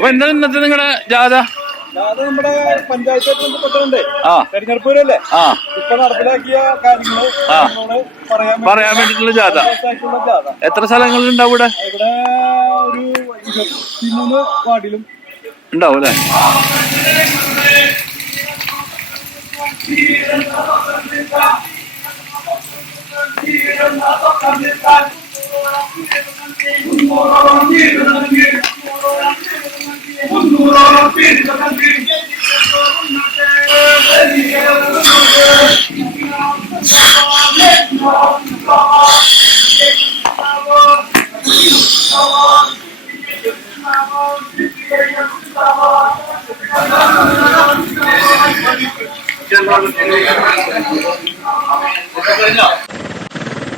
അപ്പൊ എന്താ ഇന്നത്തെ നിങ്ങളുടെ ജാഥ? നമ്മുടെ പഞ്ചായത്തായിട്ട് ബന്ധപ്പെട്ടുണ്ട്. തെരഞ്ഞെടുപ്പ് വരല്ലേ? ഇപ്പൊ നടപ്പിലാക്കിയ കാര്യങ്ങള് പറയാൻ വേണ്ടിട്ടുള്ള ജാഥ. എത്ര സ്ഥലങ്ങളിലുണ്ടാവും ഇവിടെ? ഇവിടെ ഒരു 23 വാർഡിലും ഉണ്ടാവും അല്ലേ?